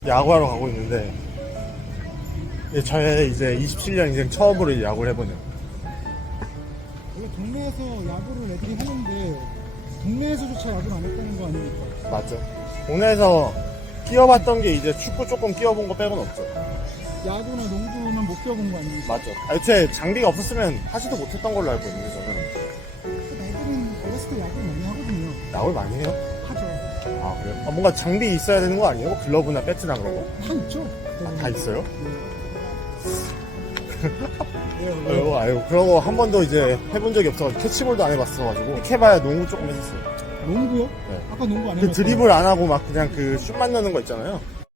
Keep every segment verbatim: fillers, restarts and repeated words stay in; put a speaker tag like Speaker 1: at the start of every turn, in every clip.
Speaker 1: 야구하러 가고 있는데 예, 저의 이제 이십칠 년 인생 처음으로 이제 야구를 해보네요.
Speaker 2: 원래 동네에서 야구를 애들이 하는데 동네에서조차 야구를 안 했다는 거 아닙니까?
Speaker 1: 맞죠. 동네에서 끼워봤던 게 이제 축구 조금 끼워본 거 빼고는 없죠.
Speaker 2: 야구나 농구만 못 껴본 거 아닙니까?
Speaker 1: 맞죠. 아, 애초에 장비가 없었으면 하지도 못했던 걸로 알고 있는데 저는.
Speaker 2: 애들은 어렸을 때 야구를 많이 하거든요.
Speaker 1: 야구를 많이 해요?
Speaker 2: 하죠.
Speaker 1: 아 그래요? 아, 뭔가 장비 있어야 되는 거 아니에요? 글러브나 배트나 그런 거?
Speaker 2: 다 있죠?
Speaker 1: 아, 다 있어요?
Speaker 2: 네.
Speaker 1: 아유, 아유, 그런 거 한 번도 이제 해본 적이 없어가지고 캐치볼도 안 해봤어가지고 이렇게 해봐야 농구 조금 했었어요.
Speaker 2: 농구요?
Speaker 1: 네.
Speaker 2: 아까 농구 안
Speaker 1: 그
Speaker 2: 해봤어요?
Speaker 1: 드리블 안 하고 막 그냥 그 슛만 넣는 거 있잖아요.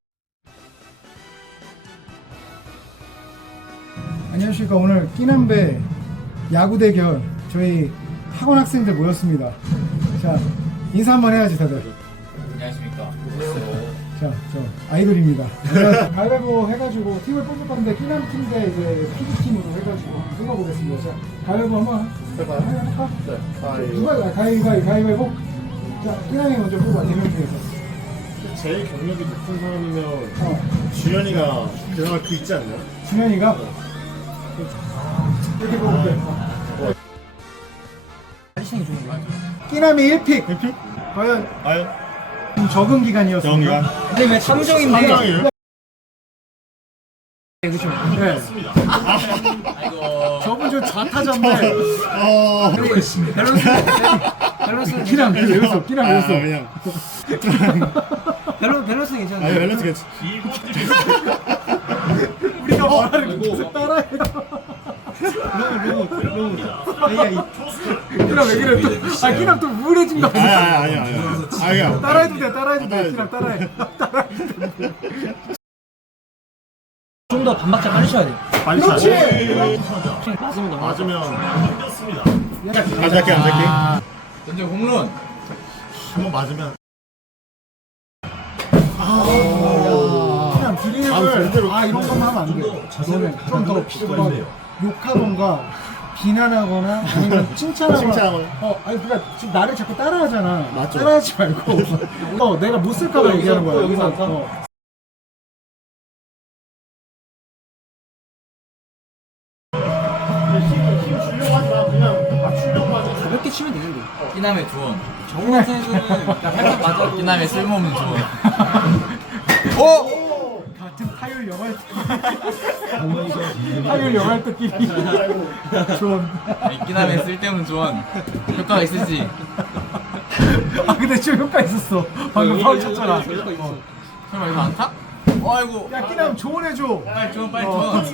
Speaker 2: 안녕하십니까. 오늘 끼남배 야구 대결 저희 학원 학생들 모였습니다. 자, 인사 한번 해야지 다들.
Speaker 3: 안녕하십니까.
Speaker 2: 자, 저 아이돌입니다. 제가 가위바위보 해가지고 팀을 뽑을 건데 끼남 팀 대 이제 피디 팀으로 해가지고 한번 뽑아보겠습니다. 자, 가위바위보 한번
Speaker 1: 해봐요?
Speaker 2: 해볼까?
Speaker 1: 네. 아,
Speaker 2: 누가 가위바위 가위바위보? 자, 끼남이 먼저 뽑아. 네 명 중에서.
Speaker 1: 제일 경력이 높은 사람이면
Speaker 2: 어,
Speaker 1: 주현이가 들어갈 그 있지 않나요?
Speaker 2: 준현이가 이렇게 뽑을게.
Speaker 3: 하리싱이 좋은 거야.
Speaker 2: 끼남이 일 픽.
Speaker 1: 일 픽?
Speaker 2: 과연
Speaker 1: 아유.
Speaker 2: 좀 적은 기간이었습니다.
Speaker 1: 정이가?
Speaker 3: 근데 왜 탐정인데?
Speaker 1: 삼정이에요?
Speaker 2: 그렇죠. 네.
Speaker 3: 아이고.
Speaker 2: 저분 저 좌타자인데
Speaker 1: 어.
Speaker 3: 밸런스. 밸런스.
Speaker 2: 끼남 왜 웃어? 끼남 왜
Speaker 1: 아,
Speaker 2: 웃어?
Speaker 1: 그냥.
Speaker 3: 밸런스 밸런스 괜찮아.
Speaker 1: 아니, 밸런스 괜찮.
Speaker 2: 우리가 말하는 거 계속 따라해. 끼남 왜 그래 또? 아 끼남 또 우울해진 거
Speaker 1: 아니,
Speaker 2: 아니야?
Speaker 1: 아니, 아니, 아니. 아니야.
Speaker 2: 따라해도 돼, 따라해도 돼. 끼남 따라해.
Speaker 3: 좀 더 반박자 빨리 쳐야 돼.
Speaker 1: 빨리
Speaker 2: 그렇지.
Speaker 3: 맞으면 너무.
Speaker 1: 맞으면. 앉을게, 앉을게.
Speaker 3: 먼저 홈런.
Speaker 1: 한번 맞으면.
Speaker 2: 그냥 드립을 아 이런 것만 하면 안 돼. 너는 좀더 욕하던가 비난하거나 아니면 칭찬하거나.
Speaker 1: 칭찬하거나.
Speaker 2: 어 아니 그러니까 지금 나를 자꾸 따라하잖아.
Speaker 1: 맞죠.
Speaker 2: 따라하지 말고 어 내가 못 쓸까봐 얘기하는 거야. 여기서 어.
Speaker 3: 가볍게 치면 되는데. 끼남의 조언. 정우영 선수는 살짝 맞아. 끼남의 쓸모없는 조언. 오!
Speaker 2: 같은 타율 영할 타율 영할 때끼리 좀.
Speaker 3: 아니, 끼남의 쓸데없는 조언. 효과가 있을지.
Speaker 2: 아 근데 좀 효과 있었어. 방금 파울 쳤잖아. 어.
Speaker 3: 설마 이거 안 타? 어, 아이고.
Speaker 2: 야 끼남 조언해줘.
Speaker 3: 빨리 조언 빨리 조언.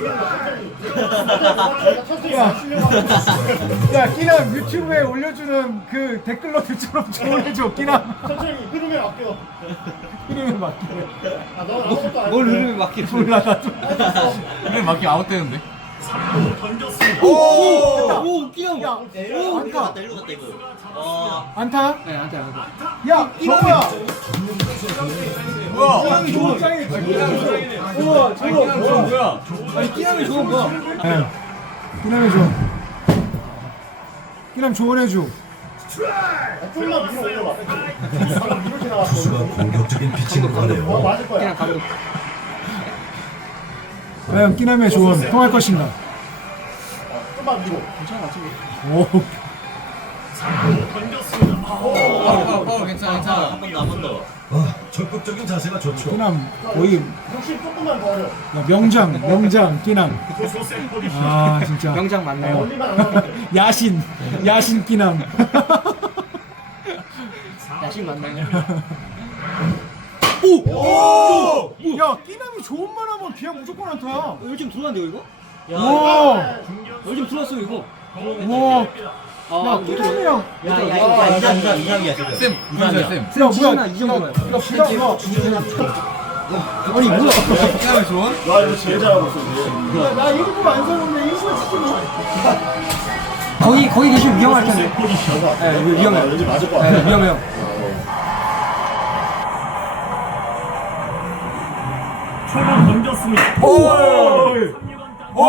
Speaker 2: 야, 야 끼남 유튜브에 올려주는 그 댓글러들처럼 조언해줘. 끼남
Speaker 1: 천천히 흐름에 맡겨.
Speaker 2: 흐름에 맡겨.
Speaker 1: 아, 너 아무것도 안
Speaker 3: 뭘 흐름에 맡기
Speaker 2: 몰라 나도.
Speaker 3: 흐름에 맡기면 아웃되는데.
Speaker 2: 오!
Speaker 3: 오, 끼남.
Speaker 2: 야,
Speaker 3: 오,
Speaker 2: 안타.
Speaker 3: 일로 갔다 이거. 와.
Speaker 2: 안타?
Speaker 3: 네, 안타 안타.
Speaker 2: 야, 정우야.
Speaker 3: 뭐야?
Speaker 2: 끼남이 좋은 짱이네. 우와, 저거
Speaker 3: 뭐야? 아니, 끼남이 좋은 거야.
Speaker 2: 네. 끼남이 좋은. 끼남 조언해줘.
Speaker 1: 좀만 위로 올려봐. 이렇게 나왔어.
Speaker 4: 수가 공격적인 피칭을 하네요.
Speaker 1: 어, 맞을 거야.
Speaker 3: 끼남 가볍게.
Speaker 2: 과연 끼남의 조언 통할 것인가?
Speaker 1: 좀만 위로.
Speaker 2: 오.
Speaker 3: 파울 파울 파울 괜찮아 괜찮아. 한 번 더 한 번 더.
Speaker 4: 아, 적극적인 자세가 좋죠.
Speaker 2: 끼남 거의
Speaker 1: 혹시 조금만 더 어려.
Speaker 2: 야, 명장, 명장 끼남. 아 진짜.
Speaker 3: 명장 맞네요.
Speaker 1: 멀리만 안 가면
Speaker 2: 야신, 야신 끼남.
Speaker 3: 야신 맞나요?
Speaker 2: 오! 야 끼남이 좋은만 하면 그냥 무조건 안타야.
Speaker 3: 요즘 들어왔는데요 이거?
Speaker 2: 와,
Speaker 3: 요즘 들어왔어요 이거.
Speaker 2: 와. 야 끼남이랑.
Speaker 3: 야야야 이상 이상 이상이야 지금. 쌤 이상이야 쌤.
Speaker 2: 야 뭐야? 이정 좋아요. 야 부담 아니 뭐야?
Speaker 3: 끼남의 조언?
Speaker 1: 와, 이거 제일 잘하고 있어. 이제.
Speaker 2: 나 일부 안 사는데 일부 치지 뭐.
Speaker 3: 거의 거의 내시면 위험할 텐데.
Speaker 1: 네,
Speaker 3: 위험해요.
Speaker 1: 왠지 맞을 것 같아.
Speaker 3: 네 위험해요.
Speaker 1: 초반 던졌습니다.
Speaker 3: 오! 오!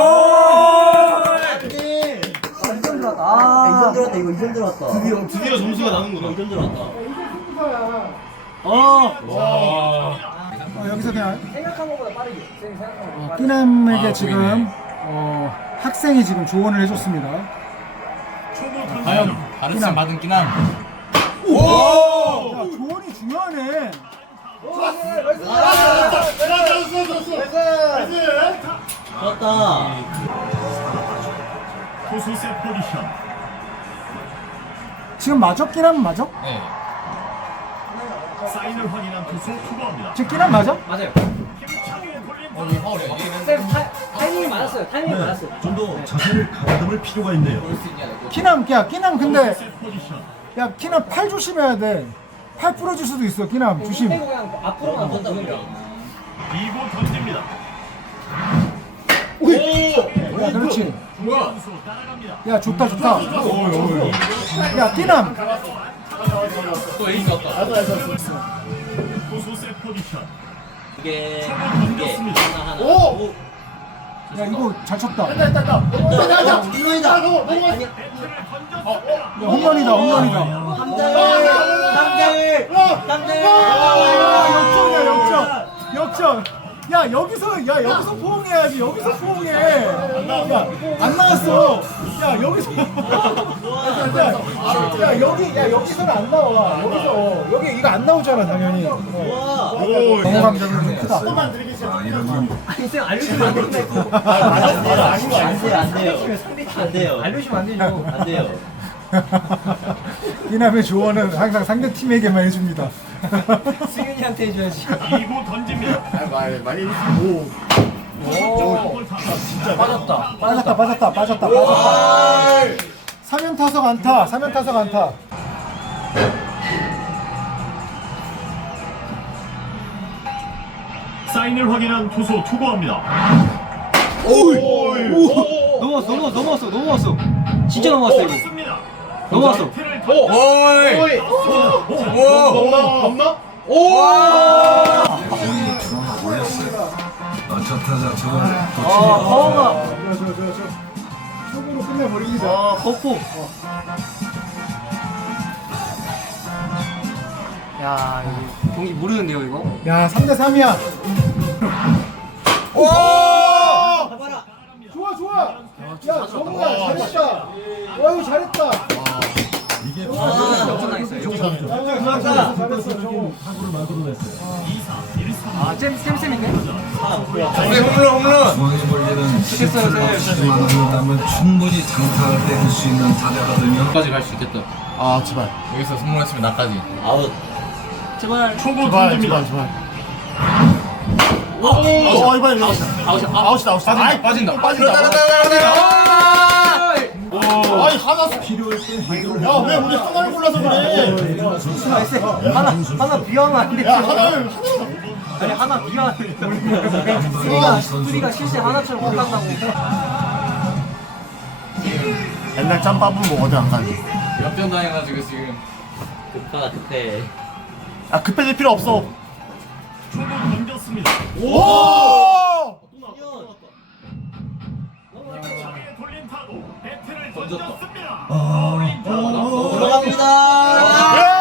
Speaker 5: 이점 들어왔다. 아, 이점 들어왔다. 이거 이점 들어왔다.
Speaker 3: 드디어 드디어 점수가 나는구나.
Speaker 5: 이점 들어왔다.
Speaker 2: 이거야.
Speaker 3: 어. 와.
Speaker 2: 어, 여기서 그냥
Speaker 5: 생각한 것보다 빠르게. 생각한 것보다
Speaker 2: 어,
Speaker 5: 빠르게.
Speaker 2: 끼남에게
Speaker 3: 아,
Speaker 2: 지금
Speaker 3: 보이네.
Speaker 2: 어, 학생이 지금 조언을 해줬습니다.
Speaker 3: 과연 가르침 받은 끼남.
Speaker 2: 야, 조언이 중요하네.
Speaker 5: 좋았다.
Speaker 4: 투수의 포지션.
Speaker 2: 지금 맞아? 끼남 맞아?
Speaker 3: 네.
Speaker 4: 사인을 확인한 투수 투구합니다.
Speaker 2: 지금 끼남 맞아?
Speaker 5: 맞아요.
Speaker 3: 어, 이 파울이야. 이게
Speaker 5: 쌤 타, 타이밍이 맞았어요. 타이밍이 맞았어요.
Speaker 4: 좀 더 자세를 가다듬을 필요가 있네요.
Speaker 3: 볼수 있냐 이거.
Speaker 2: 끼남, 야, 끼남 근데
Speaker 4: 투수의 포지션.
Speaker 2: 야, 끼남 팔 조심해야 돼. 팔 부러질 수도 있어, 끼남 조심.
Speaker 5: 빼고 그냥 앞으로만 던다 그러니까.
Speaker 4: 이 구 던집니다.
Speaker 2: 야, 그렇지.
Speaker 3: 뭐야?
Speaker 4: 선수 따라갑니다.
Speaker 2: 야, 좋다, 좋다. 야, 끼남.
Speaker 3: 또 에이스 왔다.
Speaker 4: 투수의 포지션.
Speaker 5: 이게
Speaker 4: 던졌습니다.
Speaker 5: 이게 하나 하나. 오.
Speaker 2: 야, 이거 잘 쳤다. 야,
Speaker 5: 홈런이다. 아니야.
Speaker 4: 배트를 던졌습니다.
Speaker 2: 홈런이다, 홈런이다.
Speaker 5: 삼대 삼대 삼대.
Speaker 2: 아, 역전이야, 역전. 역전. 야, 여기서, 야, 여기서 포옹해야지. 여기서 포옹해. 야, 안 나왔어. 야, 여기서. 야, 야, 여기, 야, 여기서는 안 나와. 여기서. 여기, 이거 안 나오잖아, 당연히. 어.
Speaker 5: 와.
Speaker 2: 경감정이 크다.
Speaker 5: 아니 쌤 알려주면 안 된다고. 안 돼요. 안 돼요. 안 돼요. 안 돼요. 알려주면 안 되죠. 안 돼요.
Speaker 2: 이남의 조언은 항상 상대 팀에게만 해줍니다.
Speaker 5: 승윤이한테 해줘야지.
Speaker 4: 이 구 던집니다.
Speaker 3: 오.
Speaker 5: 빠졌다.
Speaker 2: 빠졌다, 빠졌다, 빠졌다, 빠졌다. 사면 타석 안타, 사면 타석 안타.
Speaker 4: 사인을 확인한 투수 투구합니다.
Speaker 5: 넘어왔어. 넘어왔어. 넘어왔어. 넘어왔어. 진짜 넘어왔어 이거.
Speaker 4: 습니다.
Speaker 5: 넘어왔어.
Speaker 3: 오이. 오.
Speaker 4: 저 타자 저걸
Speaker 5: 아 파워가.
Speaker 2: 저, 저, 저, 저. 속으로 끝내버립니다.
Speaker 5: 아 걷고. 야 이거 경기 모르는데요 이거.
Speaker 2: 야, 삼 대 삼이야.
Speaker 3: 오.
Speaker 2: 좋아, 좋아. 야, 정우야, 잘했다. 어유 잘했다.
Speaker 4: 이게
Speaker 5: 역전 있어요. 역전.
Speaker 2: 잘했어, 잘했어, 정우.
Speaker 4: 타구를 만들어냈어요.
Speaker 5: 아잼 쌤쌤인데?
Speaker 3: 홈런 홈런 홈런.
Speaker 6: 중앙에 걸리는 시스템만 한다면 충분히 장타를 때릴 수 있는 타자거든요.
Speaker 3: 까지 갈 수 있겠다.
Speaker 1: 아 제발
Speaker 3: 여기서 홈런 치면 나까지.
Speaker 5: 아웃. 제발.
Speaker 4: 초구
Speaker 1: 제발
Speaker 4: 던집니다.
Speaker 1: 제발 제발. 어 이번엔 나왔다.
Speaker 5: 아웃.
Speaker 1: 아웃이다 아웃이다. 아이,
Speaker 3: 빠진다.
Speaker 1: 빠진다.
Speaker 3: 빠진다.
Speaker 1: 아니 하나
Speaker 4: 필요할 때 해결을
Speaker 1: 야왜 우리 하나를 골라서 그래?
Speaker 5: 하나 하나 비하면 안 되지.
Speaker 1: 야 하나를
Speaker 5: 아니 하나 비하면 수리가 수리가 실제 하나처럼 못 간다고.
Speaker 1: 옛날 짬밥은 먹어도 안 가지.
Speaker 3: 역전 당해가지고 지금.
Speaker 5: 급하다 급해.
Speaker 1: 아 급해질 필요 없어.
Speaker 4: 초구 던졌습니다.
Speaker 1: 오!
Speaker 4: 차례에 돌린 타구 배트를
Speaker 3: 던졌다.
Speaker 4: 던졌습니다.
Speaker 5: 들어갑니다.
Speaker 1: 예!